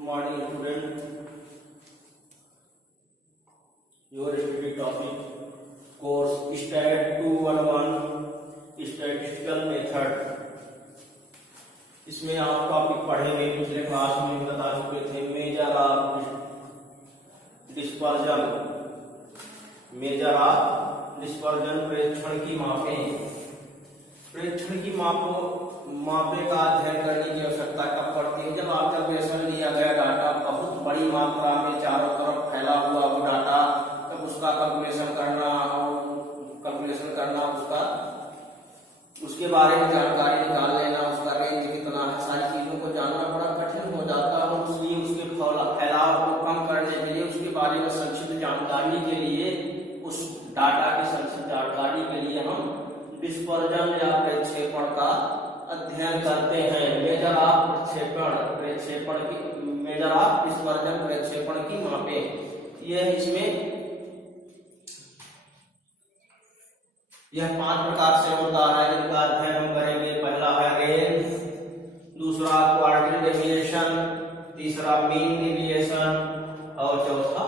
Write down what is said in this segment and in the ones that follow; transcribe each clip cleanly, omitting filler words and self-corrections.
Good morning, student. Your study topic course Stat 211 Statistical Method. इसमें आप topic पढ़ेंगे। पिछले क्लास में बता चुके थे measure of dispersion. Measure of dispersion प्रेक्षण की मापें। प्रेक्षण की मापे का अध्ययन करने की आवश्यकता कब पड़ती है? जब आपका क्वेश्चन लिया गया डाटा बहुत बड़ी मात्रा में चारों तरफ फैला हुआ वो डाटा, तब उसका कैलकुलेशन करना उसका उसके बारे में जानकारी निकाल लेना, उसका रेंज कितना है, सारी चीजों को जानना बड़ा कठिन हो जाता है। इसलिए उसके फैलाव को कम करने के लिए, उसके बारे में संक्षिप्त जानकारी के लिए, उस डाटा की संक्षिप्त जानकारी के लिए हम डिस्पर्जन या प्रक्षेपण का अध्ययन करते हैं। मेजर ऑफ प्रक्षेपण की मेजर ऑफ डिस्पर्जन प्रक्षेपण की मापें। यह इसमें यह 5 प्रकार से होता है, इनका अध्ययन हम करेंगे। पहला है रेंज, दूसरा क्वार्टिल डेविएशन, तीसरा मीन डेविएशन और चौथा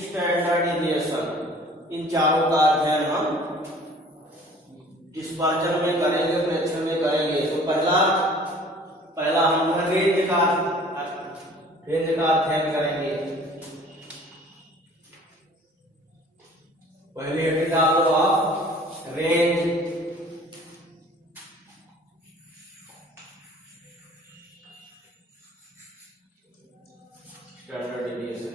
स्टैंडर्ड डेविएशन। इन चारों का अध्ययन हम डिस्पर्जन में करेंगे, प्रेक्षण में करेंगे। तो पहला हम रेंज का अध्ययन करेंगे। पहले हेडिंग डालो आप range. Standard deviation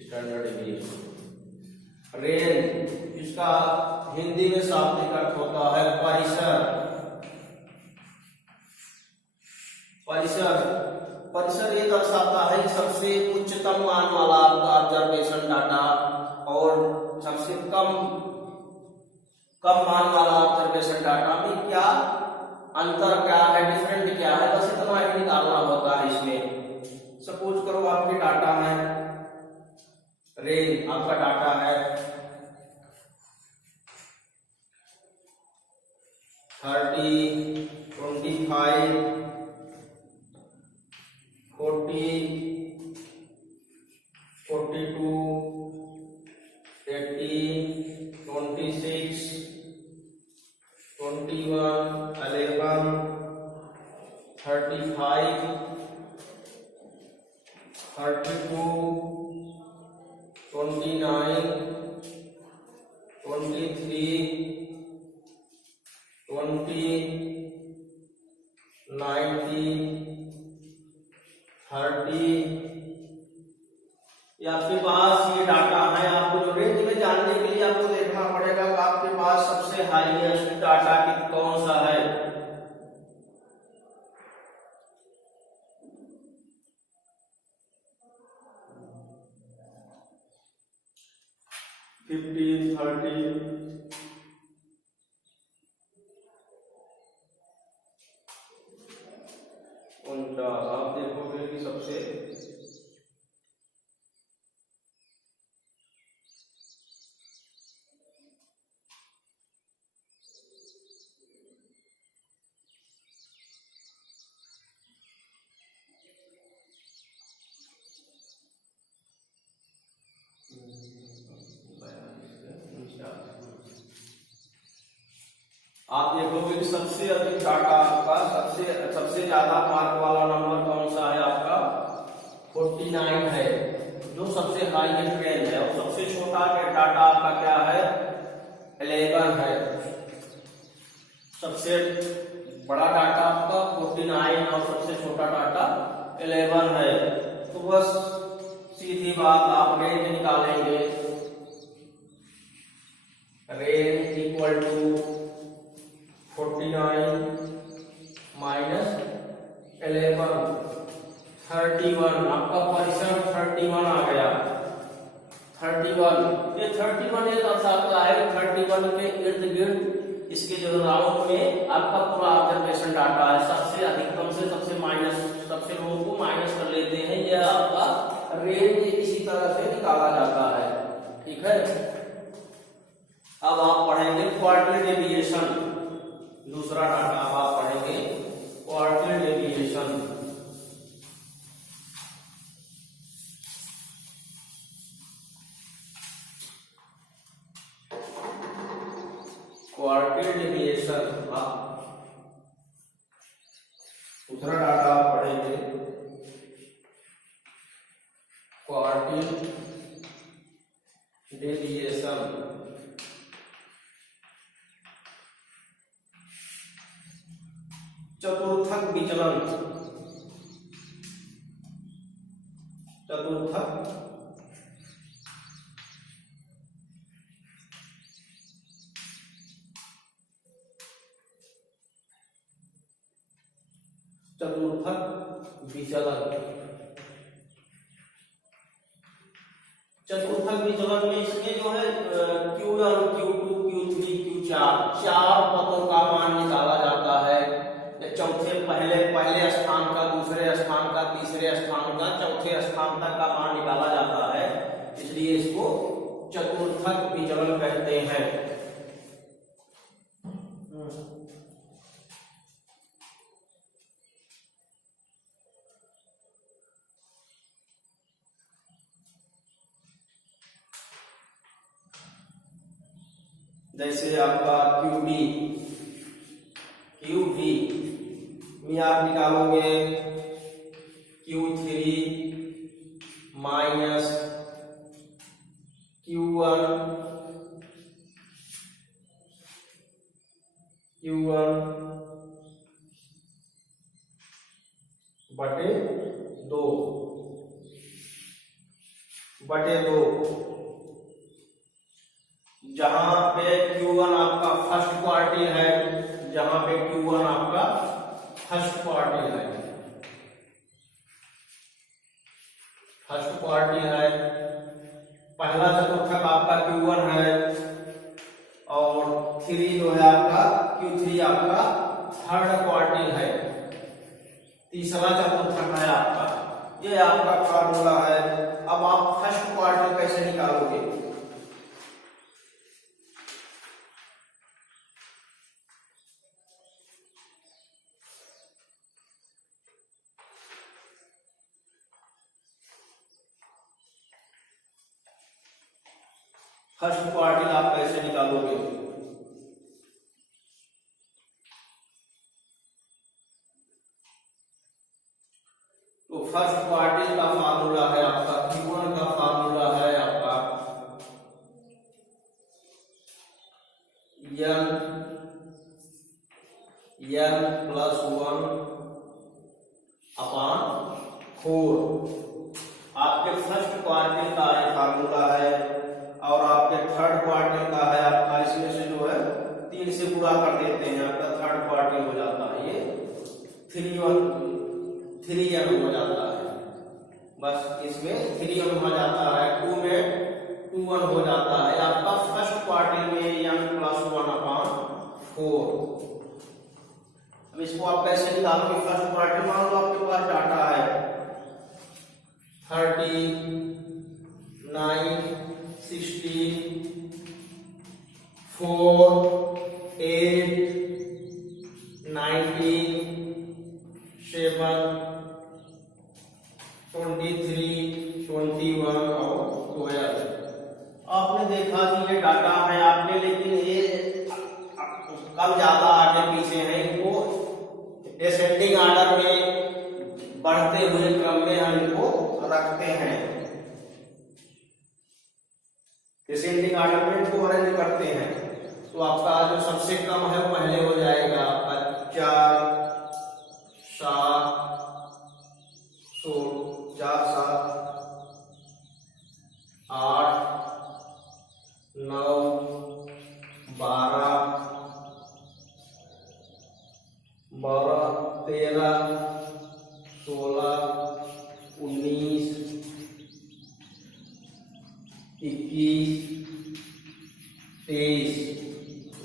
standard deviation. Range इसका हिंदी में शाब्दिक अर्थ होता है परिसर। परिसर ये दर्शाता है सबसे उच्चतम मान वाला आपका ऑब्जर्वेशन डाटा और सबसे कम मान वाला ऑब्जर्वेशन डाटा में क्या अंतर, क्या है, डिफरेंट क्या है, बस इतना ही निकालना होता है इसमें। सपोज करो आपके डाटा में रेंज, आपका डाटा है 30, 25, 40, 42, 18, 26, 21, 11, 35, 32, 29, 23, 20, 90, 30। ये आपके पास ये डाटा है। आपको जो रेंज में जानने के लिए आपको देखना पड़ेगा कि आपके पास सबसे हाईएस्ट डाटा कौन सा है। फिफ्टी, 30, उनका आप देखोगे कि सबसे आप देखोगे कि सबसे अधिक डाटा आपका सबसे ज्यादा मार्क वाला नंबर कौन सा है? आपका 49 है, जो सबसे हाईएस्ट रेंज है। और सबसे छोटा डाटा आपका क्या है? 11 है। सबसे बड़ा डाटा आपका 49 और सबसे छोटा डाटा 11 है। तो बस सीधी बात, आप रेंज निकालेंगे। Range equal to 49 minus 11, 31। आपका परिसर 31 आ गया। 31 ये दर्शाता है 31 के इर्द गिर्द इसके जो राउंड में आपका पूरा ऑब्जर्वेशन डाटा है। सबसे अधिकतम से सबसे लोगों को माइनस कर लेते हैं। यह आपका रेंज इसी तरह से निकाला जाता है। ठीक है। अब आप पढ़ेंगे क्वार्टिल डेविएशन। दूसरा डाटा आप पढ़ेंगे क्वार्टिल डेविएशन। क्वार्टिल डेविएशन दूसरा डाटा आप पढ़ेंगे क्वार्टिल डेविएशन। चतुर्थक विचलन, चतुर्थक विचलन। चतुर्थक विचलन में इसमें जो है Q1, Q2, Q3, Q4 चार पदों का मान निकाला जाता है। चौथे पहले स्थान का, दूसरे स्थान का, तीसरे स्थान का, चौथे स्थान तक का मान निकाला जाता है, इसलिए इसको चतुर्थक विचलन कहते हैं। जैसे आपका QD में आप निकालोगे Q3 माइनस Q1 बटे 2 जहां पे Q1 आपका फर्स्ट क्वार्टिल है, जहां पे Q1 आपका फर्स्ट क्वार्टिल है, पहला चतुर्थक आपका Q1 है और 3 जो है आपका Q3 आपका थर्ड क्वार्टिल है, तीसरा चतुर्थक है आपका। ये आपका फार्मूला है। अब आप फर्स्ट क्वार्टिल कैसे निकालोगे? फर्स्ट क्वार्टिल आप कैसे निकालोगे? तो फर्स्ट क्वार्टिल का फार्मूला है आपका Q1 का फार्मूला है आपका n + 1/4। आपके फर्स्ट क्वार्टिल का ये फार्मूला है और आपके थर्ड क्वार्टिल का है आपका, इसमें से जो है 3 से गुणा कर देते हैं, आपका थर्ड क्वार्टिल हो जाता है, ये 3n हो जाता है। बस इसमें 3n हो जाता है, 2 में 2n हो जाता है। आपका फर्स्ट क्वार्टिल में n + 1/4। अब इसको आप कैसे निकालोगे? फर्स्ट क्वार्टिल मान लो आपके पास डाटा है 30, 9, 16, 4, 8, 19, 7, 23, 21 और 12। आपने देखा कि ये डाटा है आपने, लेकिन ये कम ज्यादा आगे पीछे हैं, इनको एसेंडिंग ऑर्डर में बढ़ते हुए क्रम में हम इनको रखते हैं, एसेंडिंग ऑर्डर में इनको अरेंज करते हैं। तो आपका जो सबसे कम है वो पहले हो जाएगा आपका 4, 7, 8, 9, 12, 13, 16, 19, 21, 23।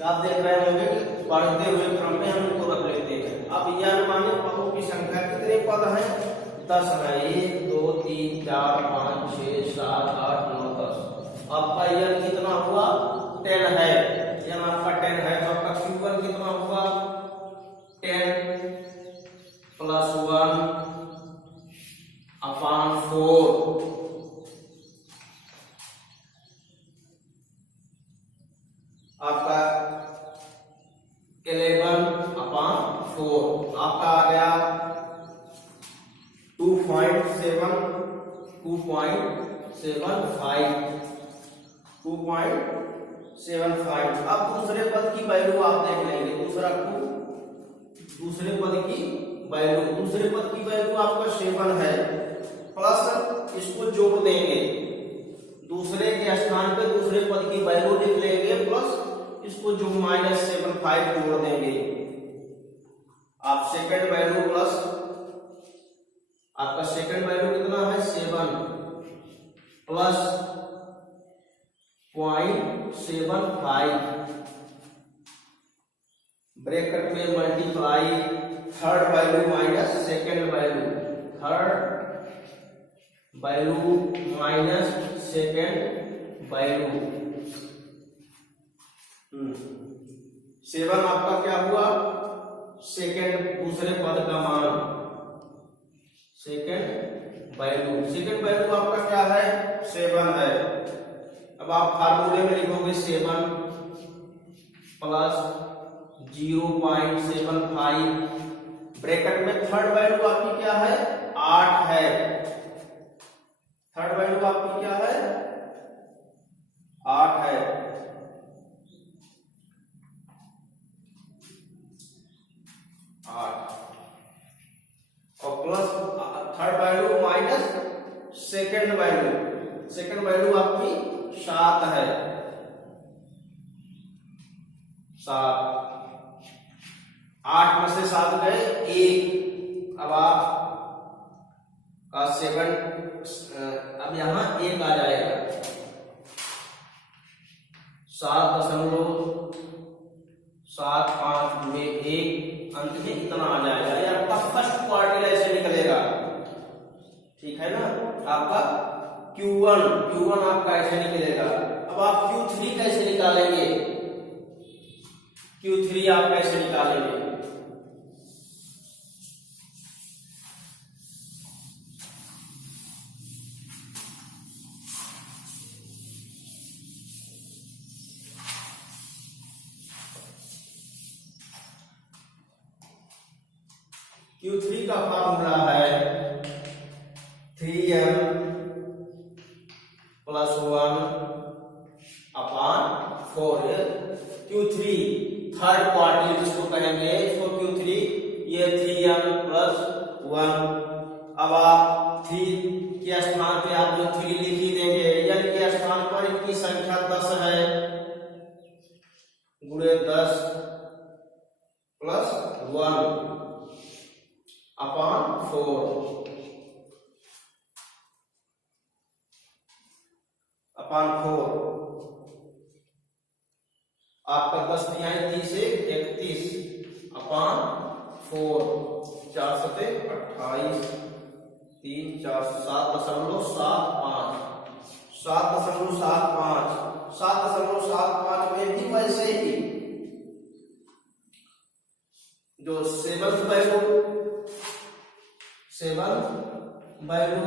आप देख रहे होंगे बढ़ते हुए क्रम में हम इनको रख लेते हैं। अब यह अनुमानित पदों की संख्या कितने पद हैं? 10 है। 1, 2, 3, 4, 5, 6, 7, 8, 9, 10। आपका यह कितना हुआ? 10 है। यह आपका 10 है। तो आपका Q1 कितना हुआ? अपॉन 4 आपका 11 अपॉन 4 आपका आ गया 2.75 अब दूसरे पद की वैल्यू आप देख लेंगे। दूसरे पद की वैल्यू आपका 7 है, प्लस इसको जोड़ देंगे, दूसरे के स्थान पे दूसरे पद की वैल्यू लिख लेंगे, प्लस इसको जो -75 जोड़ देंगे। आप सेकंड वैल्यू प्लस आपका सेकंड वैल्यू कितना है 7 प्लस 0.75 ब्रैकेट में multiply third value minus second value, third value minus second value. 7 आपका क्या हुआ सेकंड दूसरे पद का मान, सेकंड वैल्यू आपका क्या है 7 है। अब आप फार्मूले में लिखोगे 7 प्लस 0.75 ब्रैकेट में थर्ड वैल्यू आपकी क्या है 8 है, थर्ड वैल्यू आपकी क्या है 8 है। और plus third value minus second value आपकी 7 है, 7 8 में से 7 गए 1। अब आप का 7 अब यहां 1 आ जाएगा, 7.75 में 1 अंत में इतना आ जाएगा। ये आपका फर्स्ट क्वार्टिल ऐसे निकलेगा, ठीक है ना। आपका Q1 आपका ऐसे निकलेगा। अब आप Q3 कैसे निकालेंगे, Q3 आप कैसे निकालेंगे, Q3 का फॉर्मूला है 3m plus 1 upon 4। Q3 third क्वार्टिल जिसको कहेंगे, इसको Q3, ये 3m प्लस 1। अब आप 3 के स्थान पे आप जो 3 लिख ही देंगे, n के स्थान पर इनकी संख्या 10 है, गुणे 10 प्लस 1 अपॉन 4 आपका 10 तिहाई 30 से 31 अपॉन 4 4 सते 28 3 4 7.75 में भी वैसे ही जो सेवंथ वैल्यू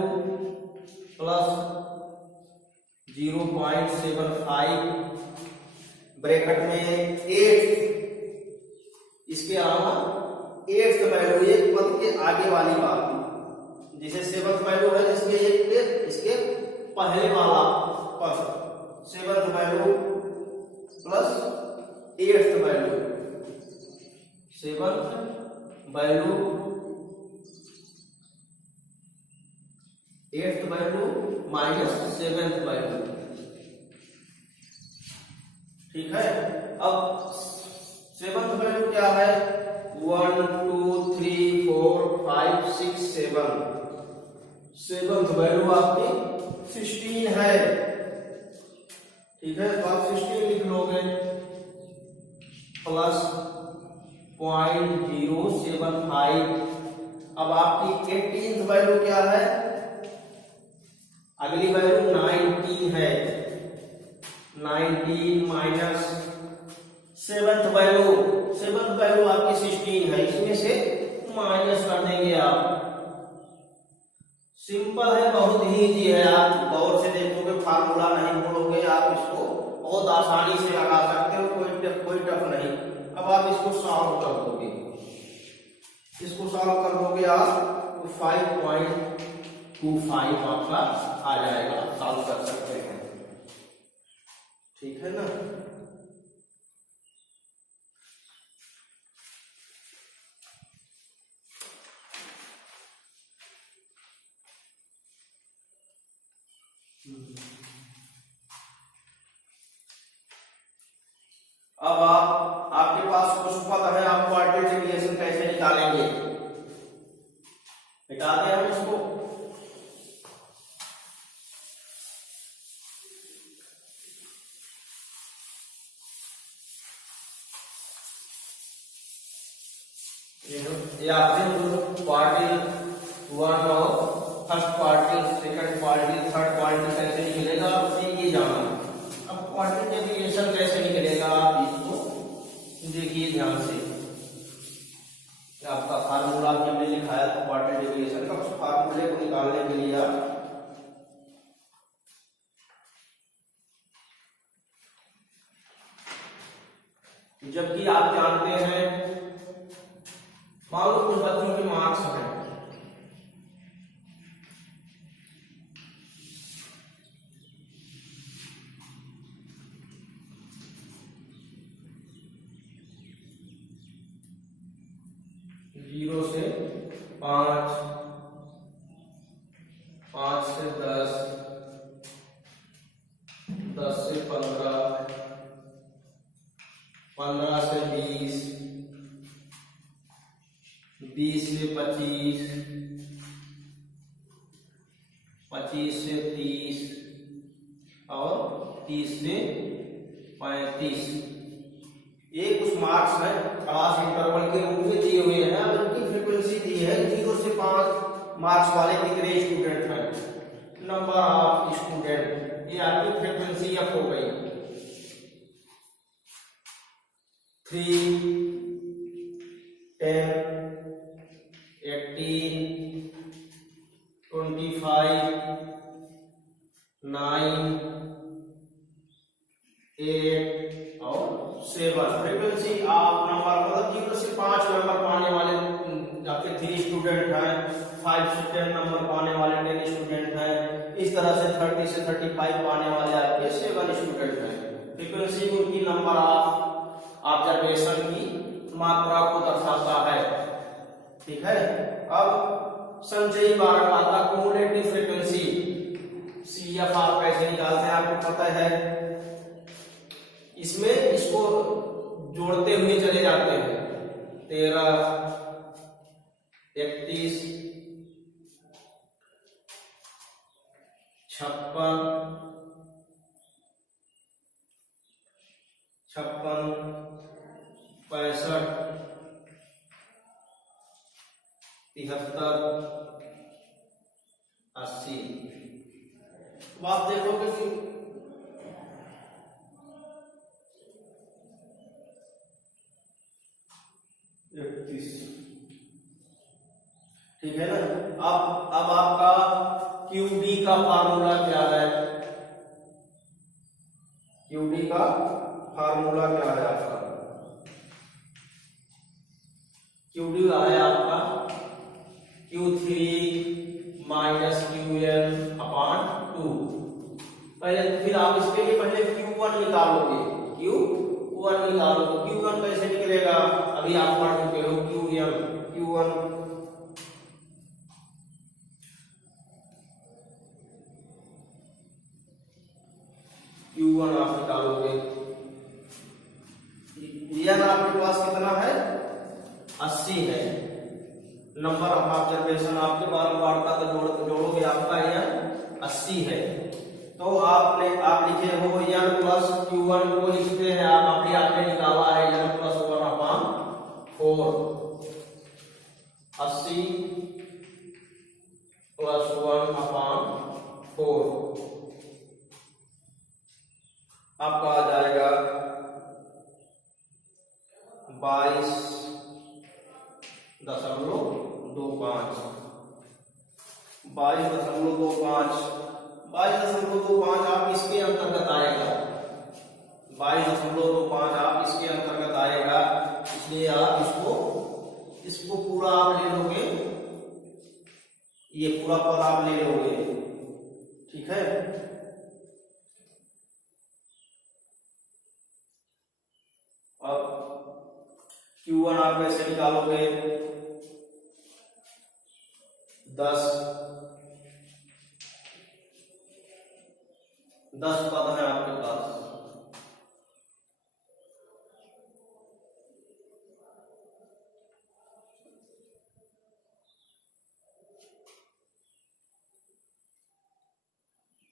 प्लस 0.75 ब्रैकेट में 8 इसके अलावा 8th वैल्यू, एक पद के आगे वाली बात, जिसे 7th वैल्यू है इसके पहले वाला पद 7th value plus 8th value, 7th value 8th value minus 7th value, ठीक है। अब 7th वैल्यू क्या है 1 2 3 4 5 6 7, 7th वैल्यू आपकी 16 है, ठीक है। तो आप 16 लिख लोगे प्लस 0.075। अब आपकी 18th वैल्यू क्या है, अगली वैल्यू 19 है, 19 माइनस 7th वैल्यू आपकी 16 है, इसमें से माइनस कर देंगे आप सिंपल है, बहुत ही इजी है। आप गौर से देखोगे, फार्मूला नहीं बोलोगे, आप इसको बहुत आसानी से लगा सकते हो, कोई टफ नहीं। अब आप इसको सॉल्व कर दोगे, आप तो 5.25 आपका आ जाएगा, सॉल्व कर सकते हैं। ठीक है ना। अब आपके पास कुछ पता है, आप क्वाड्रेटिक डेविएशन कैसे निकालेंगे? निकालते हैं इसको। ये आपने क्वाड्रिल 1 और फर्स्ट क्वाड्रिल, सेकंड क्वाड्रिल, थर्ड क्वाड्रिल कैसे निकलेगा आपसे ये जाना। अब क्वाड्रेटिक डेविएशन कैसे निकलेगा आप इसको देखिए ध्यान से। आपका फार्मूला हमने लिखाया था क्वाड्रेटिक डेविएशन का, उस फार्मूले को निकालने के लिए आप जबकि आप जानते हैं, मान लो कुछ बच्चों के मार्क्स हैं, जीरो से 5, 5 से 10, 10 से 15, 15 से 20, 20 से 25, 25 से 30 और 30 से 35। ये कुछ मार्क्स है, क्लास इंटरवल के रूप में दिए हुए हैं। अब इनकी फ्रीक्वेंसी दी है 0 से 5 मार्क्स वाले कितने स्टूडेंट हैं, नंबर ऑफ स्टूडेंट। ये आपकी फ्रीक्वेंसी अब हो गई 3, 10, 18, 25, 9, 8 और 7। फ्रीक्वेंसी आप नंबर मतलब 0 से 5 नंबर पाने वाले आपके 3 स्टूडेंट हैं, 5 से 10 नंबर पाने वाले 10 स्टूडेंट हैं, इस तरह से 30 से 35 पाने वाले आपके 7 स्टूडेंट हैं। फ्रीक्वेंसी उनकी नंबर ऑफ ऑब्जर्वेशन की मात्रा को दर्शाता है। ठीक है। अब संचयी बारक मात्रा क्युमुलेटिव फ्रीक्वेंसी CFR कैसे निकालते हैं आपको पता है। इसमें इसको जोड़ते हुए चले जाते हैं, 13, 31, 56, 65, 73, 80। तो आप देखोगे कि ठीक है ना। अब आपका QD का फार्मूला क्या है? QD का फार्मूला क्या है आपका? QD है आपका Q3 माइनस QL/2। पहले फिर आप इसके लिए पहले Q1 निकालोगे, Q1 निकालोगे। Q1 कैसे निकलेगा? अभी आप पढ़ चुके हो, Q1 आप निकालोगे। n आपके पास कितना है? 80 है। नंबर ऑफ ऑब्जर्वेशन आपके बारंबारता का जोड़ोगे, आपका n 80 है। तो आप लिखे हो n प्लस Q1 को लिखते हैं आप अभी आपने निकाला है n प्लस 1/4। 80 प्लस 1/4 आपका आ जाएगा 22.25। 2225, 22.25 आप इसके अंतर्गत आएगा, 22.25 आप इसके अंतर्गत आएगा, इसलिए आप इसको पूरा आप ले लोगे, ये पूरा पद आप ले लोगे, ठीक है। अब Q1 आप ऐसे निकालोगे 10 पद है आपके पास,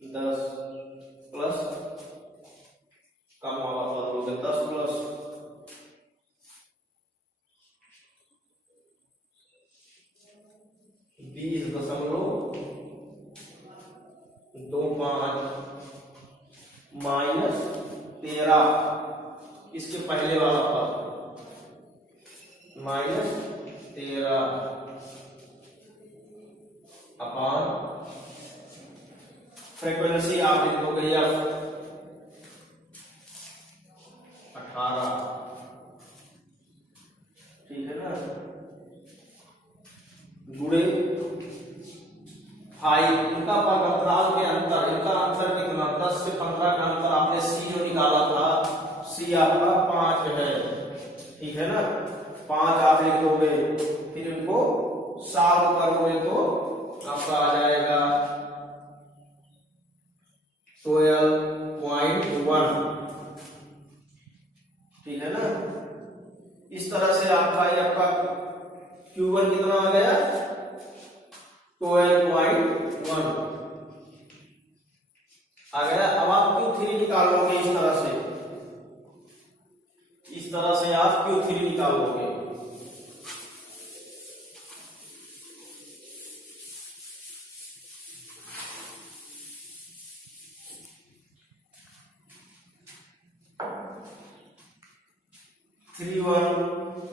दस प्लस कम वाला पद हो गया 10 प्लस 20.25 माइनस 13, इसके पहले वाला पद माइनस 13 अपान फ्रीक्वेंसी आप लिख दोगे 18, ठीक है ना, जुड़े 5, इनका परवंतराल के अंतर, इनका अंतर कितना 10 से 15 का अंतर, आपने सी जो निकाला था, सी आपका 5 है, ठीक है ना, 5 आप लिख दोगे, फिर इनको सॉल्व करोगे तो आपका आ जाएगा 12.1, ठीक है ना। इस तरह से आपका Q1 कितना आ गया 12.1 आ गया। अब आप Q3 निकालोगे, इस तरह से आप Q3 निकालोगे,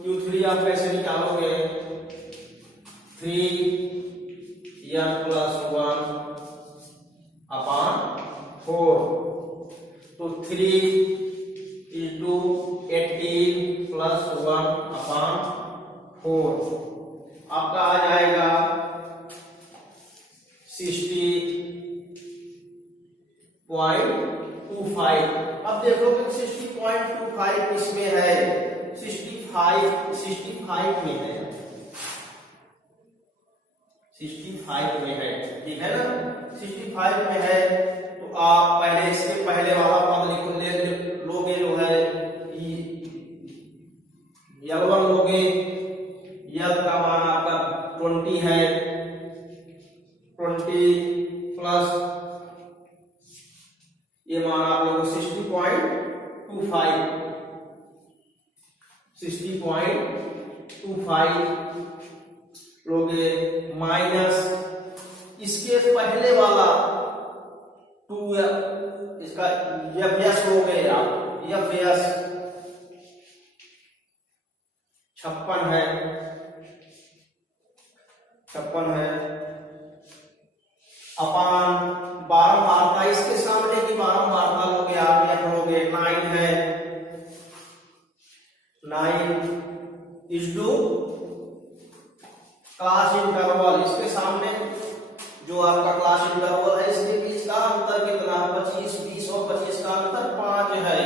Q3 आप कैसे निकालोगे 3n प्लस 1 अपान 4, तो 3 इंटू 18 प्लस 1 अपान 4 आपका आ जाएगा 60.25। अब देखो कि 60.25 इसमें है, 65 में है, 65 में है, ठीक है ना, 65 में है, तो आप पहले इसके पहले वाला पद लोगे जो है L1 लोगे, L का मान आपका 20 है, 20 प्लस ये मान आप लोग 60.25 लोगे, माइनस इसके पहले वाला 2, इसका यस लोगे आप, यस 56 है, 56 है अपान 12 मात्रा, इसके सामने की 12 मात्रा लोगे आप, यह लोगे 9 है, 9 इज टू क्लास इंटरवल, इसके सामने जो आपका क्लास इंटरवल है इसके बीच का अंतर कितना 25, 20 और 25 का अंतर 5 है,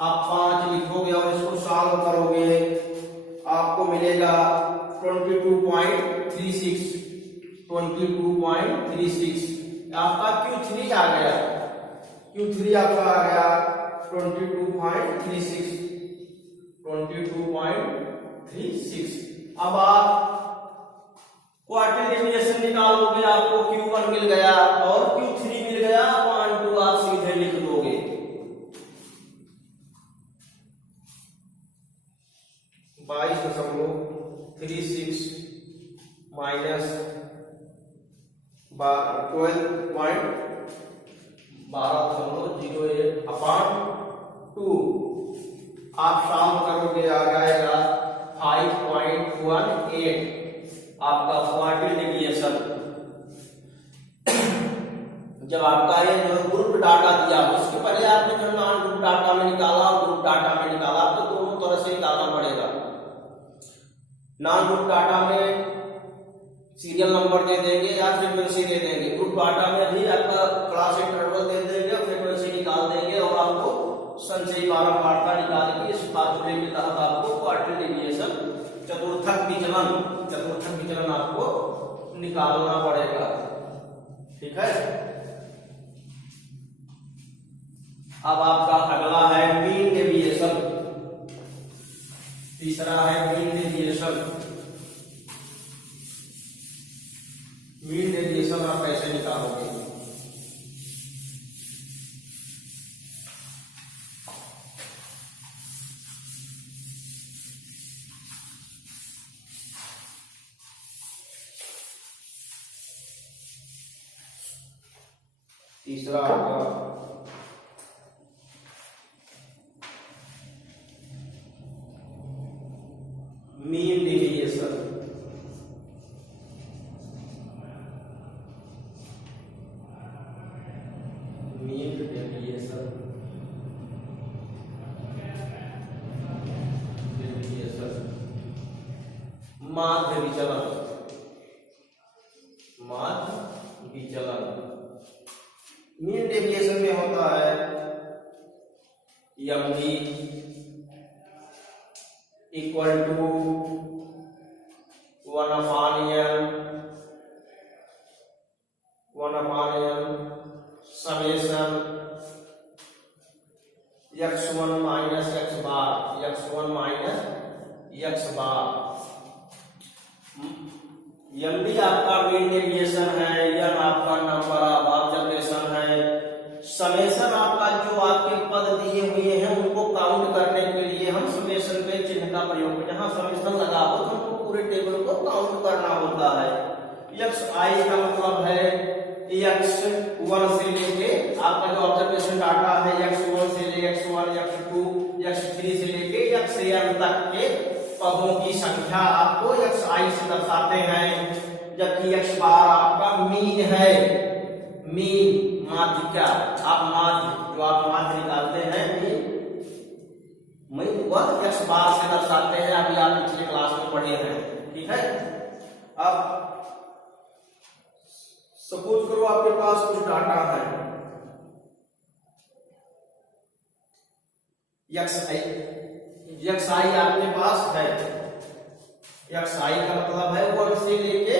आप 5 लिखोगे और इसको सॉल्व करोगे, आपको मिलेगा 22.36, आपका Q3 आ गया, Q3 आपका आ गया 22.36। अब आप क्वार्टर डेविएशन निकालोगे, आपको Q1 मिल गया और Q3 मिल गया, 1/2 आप सीधे लिख दोगे, -22.36 माइनस 12.08 अपान 2 आप सॉल्व करोगे, आ जाएगा 5.18 आपका क्वार्टर डेविएशन जब आपका ये जो ग्रुप डाटा दिया, उसके पहले आपने जो नॉन ग्रुप डाटा में निकाला और ग्रुप डाटा में निकाला, तो दोनों तरह से निकालना पड़ेगा। नॉन ग्रुप डाटा में सीरियल नंबर दे देंगे या फ्रीक्वेंसी दे देंगे, ग्रुप डाटा में भी आपका क्लास इंटरवल दे देंगे, फ्रीक्वेंसी निकाल देंगे और आपको संचयी बारंबारता निकाल के इस फार्मूले के तहत आपको क्वार्टर डेविएशन चतुर्थक विचलन आपको निकालना पड़ेगा। ठीक है। अब आपका अगला है मीन डेविएशन, तीसरा है मीन डेविएशन। मीन डेविएशन आप कैसे निकालोगे? तीसरा आपका मीन डेविएशन। मीन डेविएशन माध्य विचलन। मीन डेविएशन में होता है MD equal to 1/n summation x1 minus x bar. MD आपका मीन डेविएशन है, n आपका नंबर ऑफ ऑब्जर्वेशन है, समेशन आपका जो आपके पद दिए हुए हैं उनको काउंट करने के लिए हम समेशन के चिन्ह का प्रयोग, जहां समेशन लगा हो तो हमको पूरे टेबल को काउंट करना होता है। xi का मतलब है x1 से लेके आपका जो ऑब्जर्वेशन डाटा है x1 से लेके x1 x2 x3 से लेके xn तक के पदों की संख्या आपको xi से दर्शाते हैं। जबकि x बार आपका मीन है, मीन माध्यिका, आप माध्य जो आप माध्य निकालते हैं मीन वह x बार से दर्शाते हैं। अभी आप पिछले क्लास में पढ़े हैं। ठीक है। अब सपोज करो आपके पास कुछ डाटा है xi आपके पास है, xi का मतलब है 1 से लेके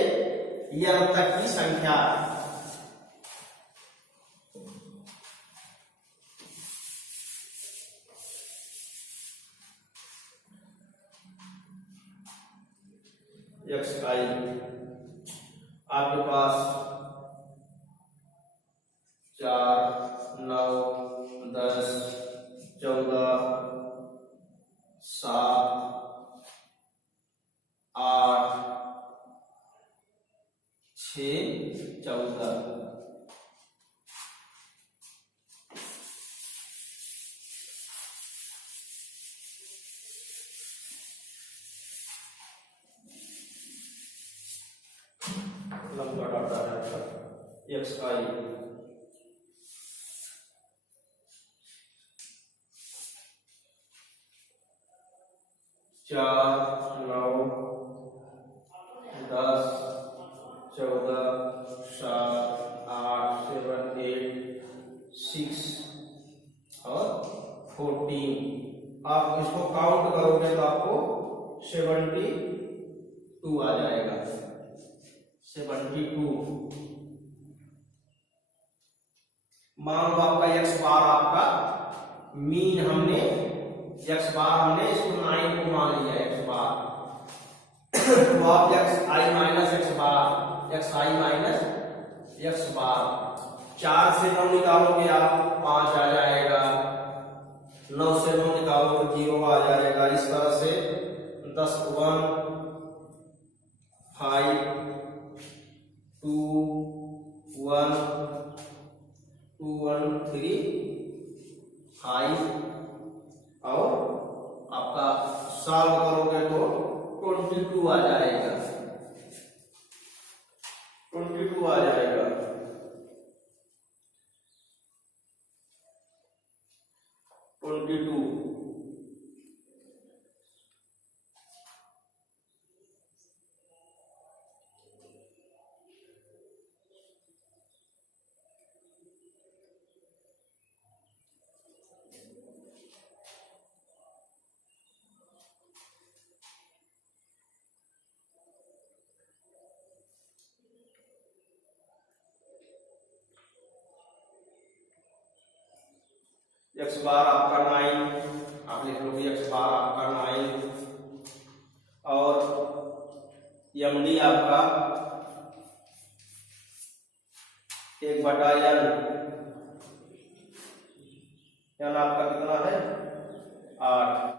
n तक की संख्या। xi आपके पास 4 9 10 14 7 8 6 14 लंबा डाटा है xi। 4 9 10 14 7 8 7 8 6 और 14। आप इसको काउंट करोगे तो आपको 72 आ जाएगा। 72। मान लो आपका x बार आपका मीन हमने x बार हमने इसको 9 को मान लिया x बार तो आप xi माइनस x बार 4 से 9 निकालोगे आप 5 आ जाएगा, 9 से 9 निकालोगे 0 आ जाएगा। इस तरह से 10 1 5 2 1 2 1 3 5 और आपका सॉल्व करोगे तो 22 आ जाएगा। 22 आ जाएगा। 22, x बार आपका 9, आप लिख लो x बार आपका 9 और md आपका 1/n, n आपका कितना है